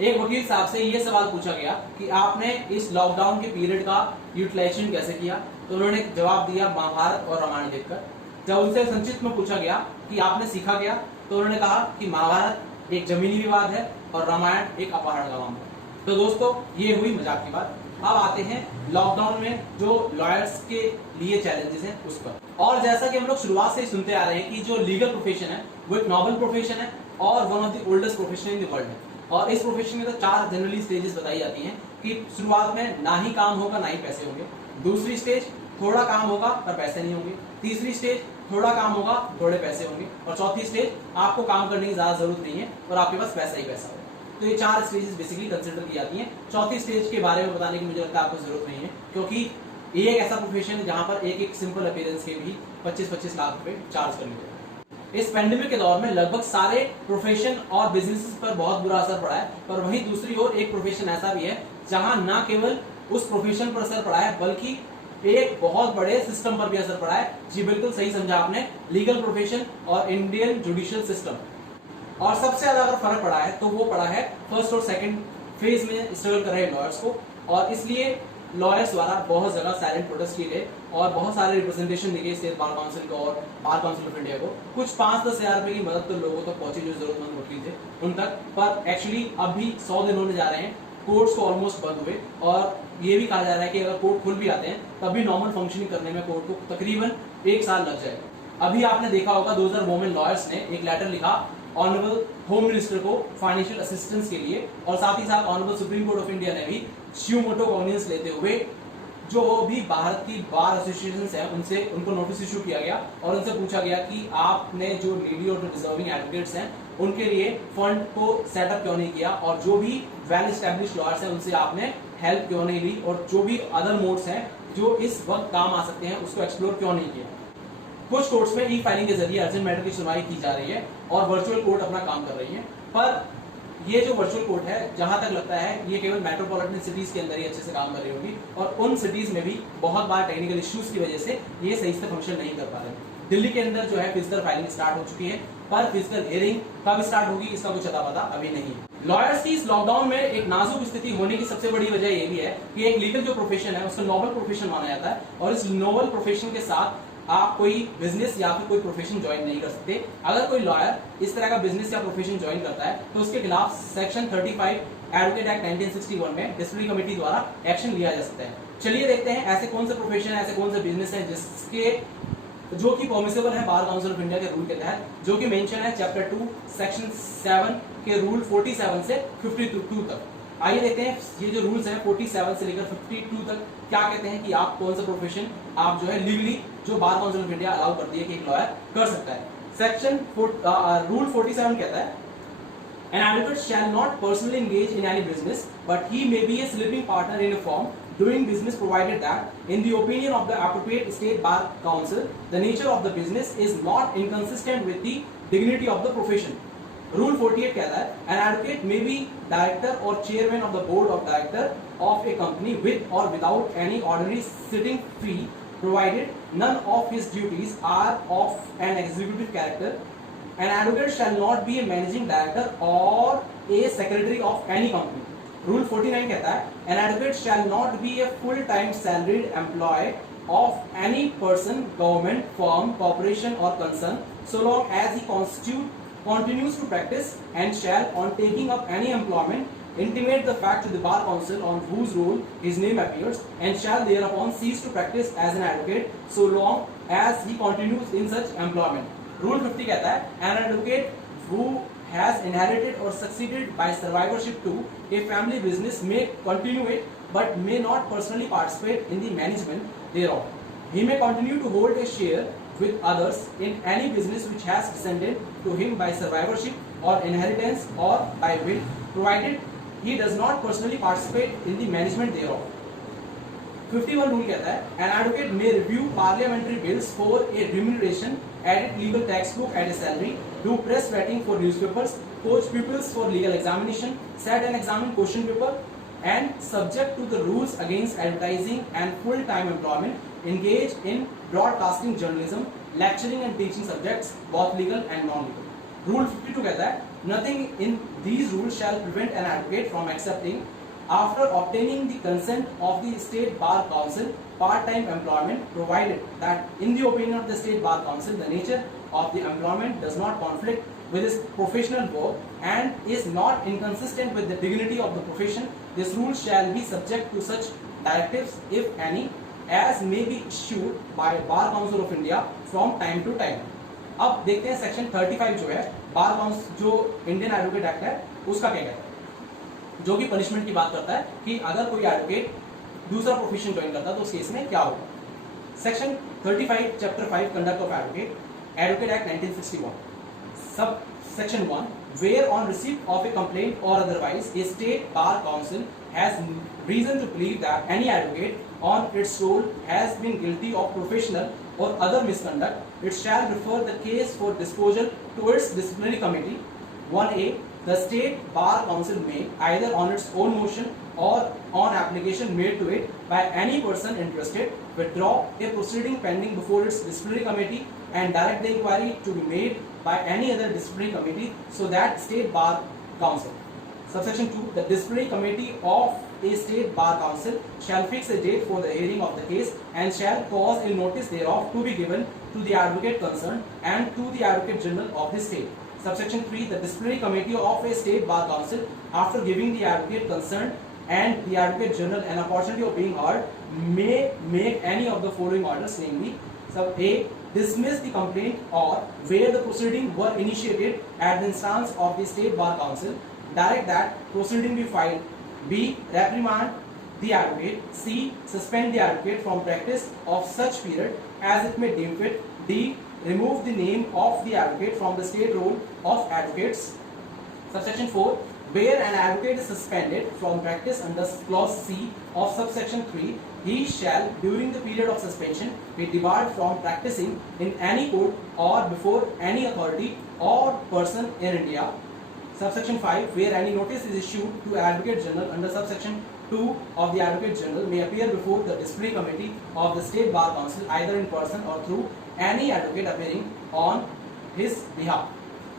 एक वकील साहब से ये सवाल पूछा गया कि आपने इस लॉकडाउन के पीरियड का यूटिलाइजेशन कैसे किया, तो उन्होंने जवाब दिया महाभारत और रामायण देखकर। जब उनसे संक्षिप्त में पूछा गया कि आपने सीखा क्या, तो उन्होंने कहा कि महाभारत एक जमीनी विवाद है और रामायण एक अपहरण का मामला। तो दोस्तों, ये हुई मजाक की बात। अब आते हैं लॉकडाउन में जो लॉयर्स के लिए चैलेंजेस हैं उस पर। और जैसा कि हम लोग शुरुआत से ही सुनते आ रहे हैं कि जो लीगल प्रोफेशन है वो एक नॉबल प्रोफेशन है और one of the oldest profession in the world है। और इस प्रोफेशन में तो 4 जनरली स्टेजेस बताई जाती हैं कि शुरुआत में ना ही काम होगा ना ही पैसे होंगे। दूसरी स्टेज, थोड़ा काम होगा पर पैसे नहीं होंगे। तीसरी स्टेज, थोड़ा काम होगा थोड़े पैसे होंगे। और चौथी स्टेज, आपको काम करने की ज्यादा जरूरत नहीं है और आपके पास पैसा ही पैसा होगा। तो ये 4 स्टेजेस बेसिकली कंसिडर की जाती हैं। चौथी स्टेज के बारे में बताने की मुझे लगता है आपको जरूरत नहीं है, क्योंकि ये एक ऐसा प्रोफेशन है जहां पर एक सिंपल अपीयरेंस के भी 25-25 लाख रुपए चार्ज करने होते हैं। इस पेंडेमिक के दौर में लगभग सारे प्रोफेशन और बिजनेसेस पर बहुत बुरा असर पड़ा है, पर वहीं दूसरी ओर एक प्रोफेशन ऐसा भी है जहां न केवल उस प्रोफेशन पर असर पड़ा है बल्कि एक बहुत बड़े सिस्टम पर भी असर पड़ा है। जी बिल्कुल सही समझा आपने, लीगल प्रोफेशन और इंडियन जुडिशियल सिस्टम। और सबसे ज्यादा अगर फर्क पड़ा है तो वो पड़ा है फर्स्ट और सेकंड फेज में स्ट्रगल कर रहे लॉयर्स को। और इसलिए लॉयर्स द्वारा बहुत जगह साइलेंट प्रोटेस्ट किए गए और बहुत सारे रिप्रेजेंटेशन दिए गए स्टेट बार काउंसिल को और बार काउंसिल ऑफ इंडिया को। कुछ 5-10 हजार रुपए की मदद तो लोगों तक पहुंची जो जरूरतमंद वकील थे उन तक, पर एक्चुअली अभी 100 दिन होने जा रहे हैं, कोर्ट्स को ऑलमोस्ट बंद हुए। और ये भी कहा जा रहा है कि अगर कोर्ट खुल भी आते हैं तब भी नॉर्मल फंक्शनिंग करने में कोर्ट को तकरीबन 1 साल लग जाएगा। अभी आपने देखा होगा 2000 वुमेन लॉयर्स ने एक लेटर लिखा ऑनरेबल होम मिनिस्टर को फाइनेंशियल असिस्टेंस के लिए, और साथ ही साथ honourable supreme court of India ने भी श्यू मोटो कॉग्निजेंस लेते हुए जो भी भारत की बार एसोसिएशंस हैं उनसे उनको नोटिस इशू किया गया और उनसे पूछा गया कि आपने जो नीडी और डिजर्विंग एडवोकेट्स हैं उनके लिए फंड को सेटअप क्यों नहीं किया, और जो भी वेल एस्टैब्लिश्ड लॉयर्स हैं उनसे आपने हेल्प क्यों नहीं ली, और जो भी अदर मोड्स हैं जो इस वक्त काम आ सकते हैं उसको एक्सप्लोर क्यों नहीं किया। कुछ कोर्ट्स में ई फाइलिंग के जरिए अर्जेंट मैटर की सुनवाई की जा रही है और वर्चुअल कोर्ट अपना काम कर रही है, पर ये जो वर्चुअल कोर्ट है जहां तक लगता है ये केवल मेट्रोपॉलिटन सिटीज के अंदर ही अच्छे से काम कर रही होगी, और उन सिटीज में भी बहुत बार टेक्निकल इश्यूज की वजह से ये सही से फंक्शन नहीं कर पा रहे। दिल्ली के अंदर जो है फिजिकल फाइलिंग स्टार्ट हो चुकी है, पर फिजिकल हियरिंग कब स्टार्ट होगी इसका कुछ अता पता अभी नहीं है। लॉयर्स की इस लॉकडाउन में एक नाजुक स्थिति होने की सबसे बड़ी वजह यह भी है कि एक लीगल जो प्रोफेशन है उसको नोबल प्रोफेशन माना जाता है, और इस नोबल प्रोफेशन के साथ आप कोई बिजनेस या फिर कोई प्रोफेशन ज्वाइन नहीं कर सकते। अगर कोई लॉयर इस तरह का बिजनेस या प्रोफेशन ज्वाइन करता है तो उसके खिलाफ सेक्शन 35 एडवोकेट एक्ट 1961 में डिसिप्लिनरी कमेटी द्वारा एक्शन लिया जा सकता है। चलिए देखते हैं ऐसे कौन से प्रोफेशन है, ऐसे कौन से बिजनेस है जिसके जो कि परमिसेबल है बार काउंसिल ऑफ इंडिया के रूल के तहत, जो कि मेंशन है चैप्टर 2 सेक्शन 7 के रूल 47 से 52 तक। आइए देखते हैं ये जो रूल्स हैं 47 से लेकर 52 तक क्या कहते हैं कि आप कौन सा प्रोफेशन आप जो है लीगली जो bar council of India allow करती है कि एक लॉयर कर सकता है। सेक्शन रूल 47 कहता है An advocate shall not personally engage in any business, but he may be a sleeping partner in a firm doing business provided that, in the opinion of the appropriate state bar council, the nature of the business is not inconsistent with the dignity of the profession. Rule 48 कहता है An advocate may be director or chairman of the board of director of a company with or without any ordinary sitting fee, provided none of his duties are of an executive character. An advocate shall not be a managing director or a secretary of any company. Rule 49 कहता है An advocate shall not be a full-time salaried employee of any person, government, firm, corporation or concern, so long as he continues to practice, and shall, on taking up any employment, intimate the fact to the bar council on whose roll his name appears, and shall thereupon cease to practice as an advocate so long as he continues in such employment. Rule 50 कहता है An advocate who has inherited or succeeded by survivorship to a family business may continue it, but may not personally participate in the management thereof. He may continue to hold a share with others in any business which has descended to him by survivorship or inheritance or by will, provided he does not personally participate in the management thereof. 51 rule कहता है An advocate may review parliamentary bills for a remuneration, edit legal textbook at a salary, do press writing for newspapers, coach pupils for legal examination, set and examine question paper, and subject to the rules against advertising and full-time employment, engage in broadcasting journalism, lecturing and teaching subjects, both legal and non-legal. Rule 52 कहता है Nothing in these rules shall prevent an advocate from accepting, after obtaining the consent of the State Bar Council, part-time employment, provided that in the opinion of the State Bar Council, the nature of the employment does not conflict with his professional work and is not inconsistent with the dignity of the profession. This rule shall be subject to such directives, if any, as may be issued by Bar Council of India from time to time. अब देखते हैं section 35 जो है bar council, जो Indian advocate act है उसका क्या कहता है, जो कि पनिशमेंट की बात करता है कि अगर कोई एडवोकेट दूसरा प्रोफेशन ज्वाइन करता है तो उस केस में क्या होगा। Section 35 chapter 5 conduct of advocate act 1961 sub section 1 where on receipt of a complaint or otherwise a state bar council has reason to believe that any advocate on its roll has been guilty of professional or other misconduct, it shall refer the case for disposal to its disciplinary committee. 1A, the state bar council may, either on its own motion or on application made to it by any person interested, withdraw a proceeding pending before its disciplinary committee and direct the inquiry to be made by any other disciplinary committee, so that state bar council. Subsection 2, the disciplinary committee of a state bar council shall fix a date for the hearing of the case and shall cause a notice thereof to be given to the advocate concerned and to the advocate general of the state. Subsection 3, the disciplinary committee of a state bar council, after giving the advocate concerned and the advocate general an opportunity of being heard, may make any of the following orders, namely, sub A, dismiss the complaint or where the proceeding were initiated at the instance of the state bar council, direct that proceeding be filed. B, reprimand the advocate. C, suspend the advocate from practice of such period as it may deem fit. D, remove the name of the advocate from the state roll of advocates. Subsection 4, where an advocate is suspended from practice under clause C of subsection 3, he shall, during the period of suspension, be debarred from practicing in any court or before any authority or person in India. Subsection 5, where any notice is issued to Advocate General under subsection 2 of the Advocate General may appear before the disciplinary committee of the State Bar Council either in person or through any advocate appearing on his behalf.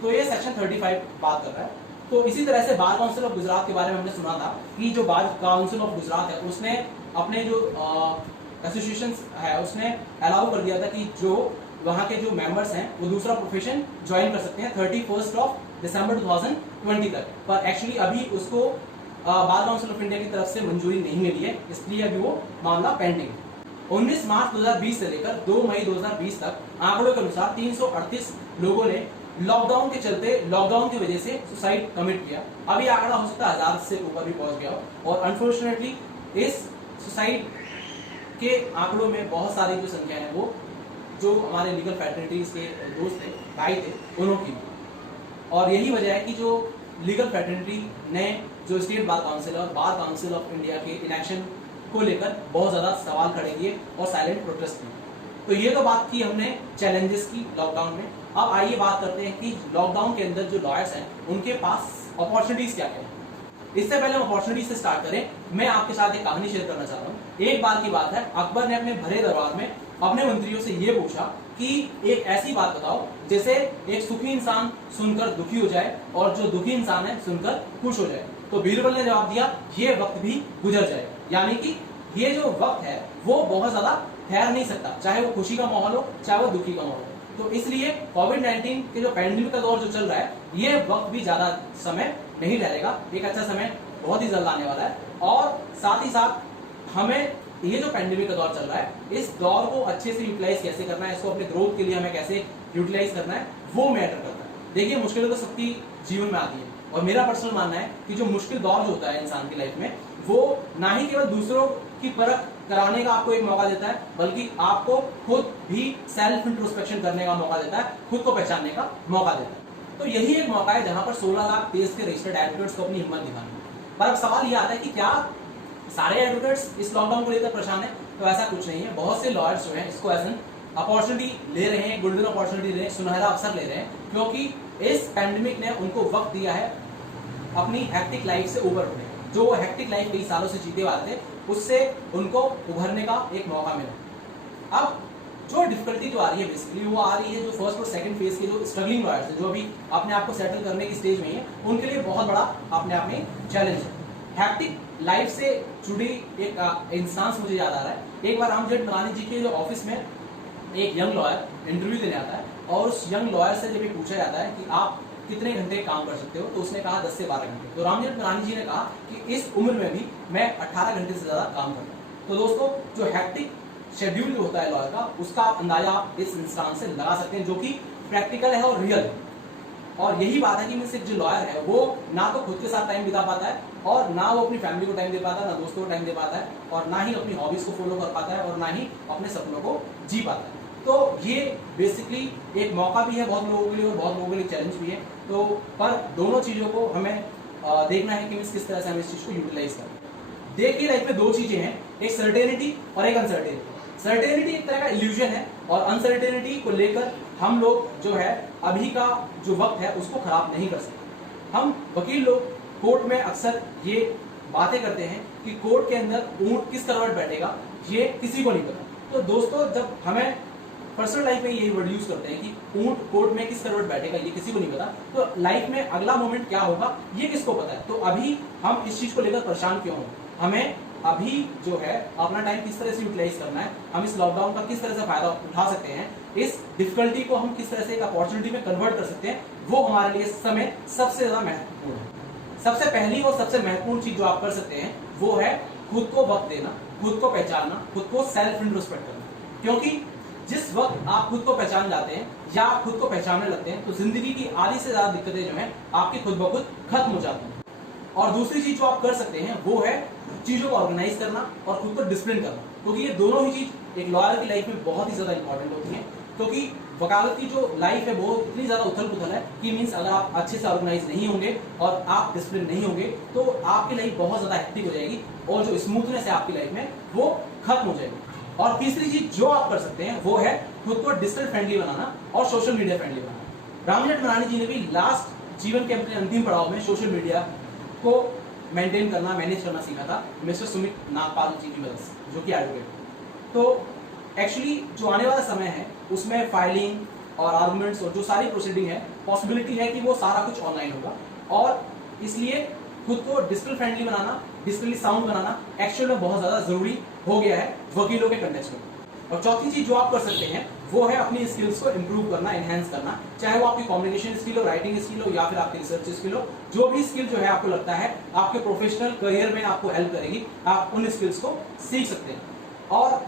तो ये section 35 बात कर रहा है। तो इसी तरह से बार काउंसिल ऑफ गुजरात के बारे में हमने सुना था कि जो बार काउंसिल ऑफ गुजरात है उसने अपने जो एसोसिएशन है उसने अलाउ कर दिया था कि जो वहाँ के जो मेंबर्स हैं वो दूसरा प्रोफेशन ज्वाइन कर सकते हैं 31 दिसंबर 2020 तक, पर एक्चुअली अभी उसको बार काउंसिल ऑफ इंडिया की तरफ से मंजूरी नहीं मिली है, इसलिए अभी वो मामला पेंडिंग है। 19 मार्च 2020 से लेकर 2 मई 2020 तक आंकड़ों के अनुसार 338 लोगों ने लॉकडाउन के चलते, लॉकडाउन की वजह से सुसाइड कमिट किया। अभी आंकड़ा हो सकता है 1000 से ऊपर भी पहुंच गया हो, और अनफॉर्चुनेटली इस सुसाइड के आंकड़ों में बहुत सारी जो संख्या है वो जो हमारे लीगल फैटर्निटीज के दोस्त थे, भाई थे, उन्हों की। और यही वजह है कि जो लीगल फैटर्निटी ने जो स्टेट बार काउंसिल और बार काउंसिल ऑफ इंडिया के इनएक्शन को लेकर बहुत ज्यादा सवाल खड़े किए और साइलेंट प्रोटेस्ट किए। तो ये तो बात की हमने चैलेंजेस की लॉकडाउन में। अब आइए बात करते हैं कि लॉकडाउन के अंदर जो लॉयर्स हैं उनके पास अपॉर्चुनिटीज क्या क्या है। इससे पहले हम अपॉर्चुनिटी से स्टार्ट करें, मैं आपके साथ एक कहानी शेयर करना चाहता हूँ। एक बार की बात है, अकबर ने अपने भरे दरबार में अपने मंत्रियों से ये पूछा कि एक ऐसी बात बताओ जैसे एक सुखी इंसान सुनकर दुखी हो जाए और जो दुखी इंसान है सुनकर खुश हो जाए। तो बीरबल ने जवाब दिया, ये वक्त भी गुजर जाए, यानी कि ये जो वक्त है वो बहुत ज्यादा ठहर नहीं सकता, चाहे वो खुशी का माहौल हो चाहे वो दुखी का माहौल हो। तो इसलिए कोविड-19 के जो पैंडेमिक का दौर जो चल रहा है, ये वक्त भी ज्यादा समय नहीं रहेगा, एक अच्छा समय बहुत ही जल्द आने वाला है। और साथ ही साथ हमें ये जो पैंडेमिक का दौर चल रहा है, इस दौर को अच्छे से यूटिलाइज कैसे करना है, इसको अपने ग्रोथ के लिए हमें कैसे यूटिलाइज करना है, वो मैटर करता है। देखिए, मुश्किलें तो सबकी जीवन में आती है, और मेरा पर्सनल मानना है कि जो मुश्किल दौर जो होता है इंसान की लाइफ में, वो ना ही केवल दूसरों की परख कराने का आपको एक मौका देता है, बल्कि आपको खुद भी सेल्फ इंट्रोस्पेक्शन करने का मौका देता है, खुद को पहचानने का मौका देता है। तो यही एक मौका है जहां पर 16 लाख पेज के रजिस्टर्ड एडवोकेट्स को अपनी हिम्मत दिखानी है। पर अब सवाल यह आता है कि क्या सारे एडवोकेट्स इस लॉकडाउन को लेकर परेशान है? तो ऐसा कुछ नहीं है। बहुत से लॉयर्स जो हैं इसको एज एन अपॉर्चुनिटी ले रहे हैं, गोल्डन अपॉर्चुनिटी ले रहे हैं, सुनहरा अवसर ले रहे हैं, क्योंकि इस पैंडेमिक ने उनको वक्त दिया है अपनी हेक्टिक लाइफ से उबर उठने का। जो हेक्टिक लाइफ कई सालों से जीते वाले थे, उससे उनको उभरने का एक मौका मिला। अब जो डिफिकल्टी जो आ रही है बेसिकली वो आ रही है जो फर्स्ट और सेकंड फेज के जो स्ट्रगलिंग लॉयर्स है, जो अभी अपने आप को सेटल करने की स्टेज में है, उनके लिए बहुत बड़ा अपने आप में चैलेंज है। हैप्टिक लाइफ से जुड़ी एक इंस्टांस मुझे याद आ रहा है। एक बार राम जेठमलानी जी के जो ऑफिस में एक यंग लॉयर इंटरव्यू देने आता है और उस यंग लॉयर से जब ये पूछा जाता है कि आप कितने घंटे काम कर सकते हो, तो उसने कहा 10 से 12 घंटे। तो राम जेठमलानी जी ने कहा कि इस उम्र में भी मैं 18 घंटे से ज्यादा काम करता हूँ। तो दोस्तों जो हैप्टिक शेड्यूल जो होता है लॉयर का, उसका अंदाजा आप इस इंस्टांस से लगा सकते हैं, जो कि प्रैक्टिकल है और रियल है। और यही बात है कि सिर्फ जो लॉयर है वो ना तो खुद के साथ टाइम बिता पाता है और ना वो अपनी फैमिली को टाइम दे पाता है, ना दोस्तों को टाइम दे पाता है, और ना ही अपनी हॉबीज को फॉलो कर पाता है, और ना ही अपने सपनों को जी पाता है। तो ये बेसिकली एक मौका भी है बहुत लोगों के लिए और बहुत लोगों के लिए चैलेंज भी है। तो पर दोनों चीजों को हमें देखना है कि किस तरह से हम इस चीज को यूटिलाइज करें। देखिए लाइफ में दो चीजें हैं, एक सर्टेनिटी और एक अनसर्टेनिटी। सर्टेनिटी एक तरह का इल्यूजन है और अनसर्टेनिटी को लेकर हम लोग जो है अभी का जो वक्त है उसको खराब नहीं कर सकते। हम वकील लोग कोर्ट में अक्सर ये बातें करते हैं कि कोर्ट के अंदर ऊंट किस करवट बैठेगा ये किसी को नहीं पता। तो दोस्तों जब हमें पर्सनल लाइफ में ये वर्ड यूज करते हैं कि ऊंट कोर्ट में किस करवट बैठेगा ये किसी को नहीं पता, तो लाइफ में अगला मोमेंट क्या होगा ये किसको पता है। तो अभी हम इस चीज को लेकर परेशान क्यों हो? हमें अभी जो है अपना टाइम किस तरह से यूटिलाइज करना है, हम इस लॉकडाउन का किस तरह से फायदा उठा सकते हैं, इस डिफिकल्टी को हम किस तरह से एक अपॉर्चुनिटी में कन्वर्ट कर सकते हैं, वो हमारे लिए इस समय सबसे ज्यादा महत्वपूर्ण है। सबसे पहली और सबसे महत्वपूर्ण चीज जो आप कर सकते हैं वो है खुद को वक्त देना, खुद को पहचानना, खुद को सेल्फ इंट्रोस्पेक्ट करना। क्योंकि जिस वक्त आप खुद को पहचान जाते हैं या आप खुद को पहचानने लगते हैं तो जिंदगी की आधी से ज्यादा दिक्कतें जो हैं आपकी खुद ब खुद खत्म हो जाती हैं। और दूसरी चीज जो आप कर सकते हैं वो है चीजों को ऑर्गेनाइज करना और खुद को डिसिप्लिन करना, क्योंकि ये दोनों ही चीज एक लॉयर की लाइफ में बहुत ही ज्यादा इंपॉर्टेंट होती है। क्योंकि वकालत की जो लाइफ है वो इतनी ज्यादा उथल पुथल है कि मीन्स अगर आप अच्छे से ऑर्गेनाइज नहीं होंगे और आप डिसिप्लिन नहीं होंगे तो आपकी लाइफ बहुत ज्यादा हेक्टिक हो जाएगी और जो स्मूथनेस है आपकी लाइफ में वो खत्म हो जाएगी। और तीसरी चीज जो आप कर सकते हैं वो है खुद को डिजिटल फ्रेंडली बनाना और सोशल मीडिया फ्रेंडली बनाना। राम जेठमलानी जी ने भी लास्ट जीवन के अपने अंतिम पड़ाव में सोशल मीडिया को मेंटेन करना, मैनेज करना सीखा था मिस्टर सुमित नागपाल जी की मदद से, जो कि एडवोकेट। तो एक्चुअली जो आने वाला समय है उसमें फाइलिंग और आर्गुमेंट्स और जो सारी प्रोसीडिंग है पॉसिबिलिटी है कि वो सारा कुछ ऑनलाइन होगा, और इसलिए खुद को डिजिटल फ्रेंडली बनाना, डिजिटली साउंड बनाना एक्चुअल में बहुत ज्यादा जरूरी हो गया है वकीलों के कंटेक्स्ट में। और चौथी चीज जो आप कर सकते हैं वो है अपनी स्किल्स को इंप्रूव करना, एनहेंस करना, चाहे वो आपकी कम्युनिकेशन स्किल हो, राइटिंग स्किल हो, या फिर आपकी रिसर्च स्किल हो। जो भी स्किल जो है आपको लगता है आपके प्रोफेशनल करियर में आपको हेल्प करेगी, आप उन स्किल्स को सीख सकते हैं। और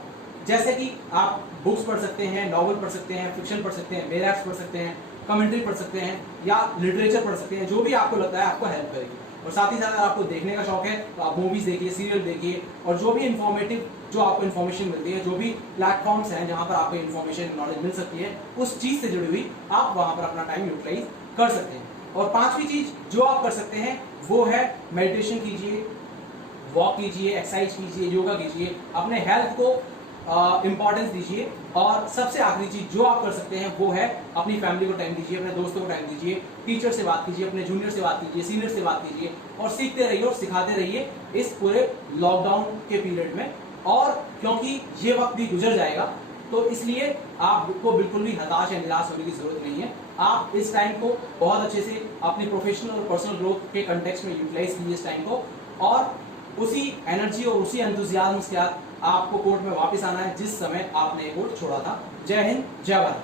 जैसे कि आप बुक्स पढ़ सकते हैं, नॉवल पढ़ सकते हैं, फिक्शन पढ़ सकते हैं, बेराक्स पढ़ सकते हैं, कमेंट्री पढ़ सकते हैं, या लिटरेचर पढ़ सकते हैं, जो भी आपको लगता है आपको हेल्प करेगी। और साथ ही साथ अगर आपको देखने का शौक है तो आप मूवीज देखिए, सीरियल देखिए, और जो भी इन्फॉर्मेटिव जो आपको इन्फॉर्मेशन मिलती है, जो भी प्लेटफॉर्म्स हैं जहां पर आपको इन्फॉर्मेशन नॉलेज मिल सकती है, उस चीज से जुड़ी हुई आप वहां पर अपना टाइम यूटिलाइज कर सकते हैं। और पांचवी चीज जो आप कर सकते हैं वो है मेडिटेशन कीजिए, वॉक कीजिए, एक्सरसाइज कीजिए, योगा कीजिए, अपने हेल्थ को इंपॉर्टेंस दीजिए। और सबसे आखिरी चीज जो आप कर सकते हैं वो है अपनी फैमिली को टाइम दीजिए, अपने दोस्तों को टाइम दीजिए, टीचर से बात कीजिए, अपने जूनियर से बात कीजिए, सीनियर से बात कीजिए, और सीखते रहिए और सिखाते रहिए इस पूरे लॉकडाउन के पीरियड में। और क्योंकि ये वक्त भी गुजर जाएगा तो इसलिए आपको बिल्कुल भी हताश या निराश होने की जरूरत नहीं है। आप इस टाइम को बहुत अच्छे से अपनी प्रोफेशनल और पर्सनल ग्रोथ के कंटेक्स्ट में यूटिलाइज कीजिए इस टाइम को, और उसी एनर्जी और उसी एंथुसियाज्म के साथ आपको कोर्ट में वापस आना है जिस समय आपने कोर्ट छोड़ा था। जय हिंद, जय भारत।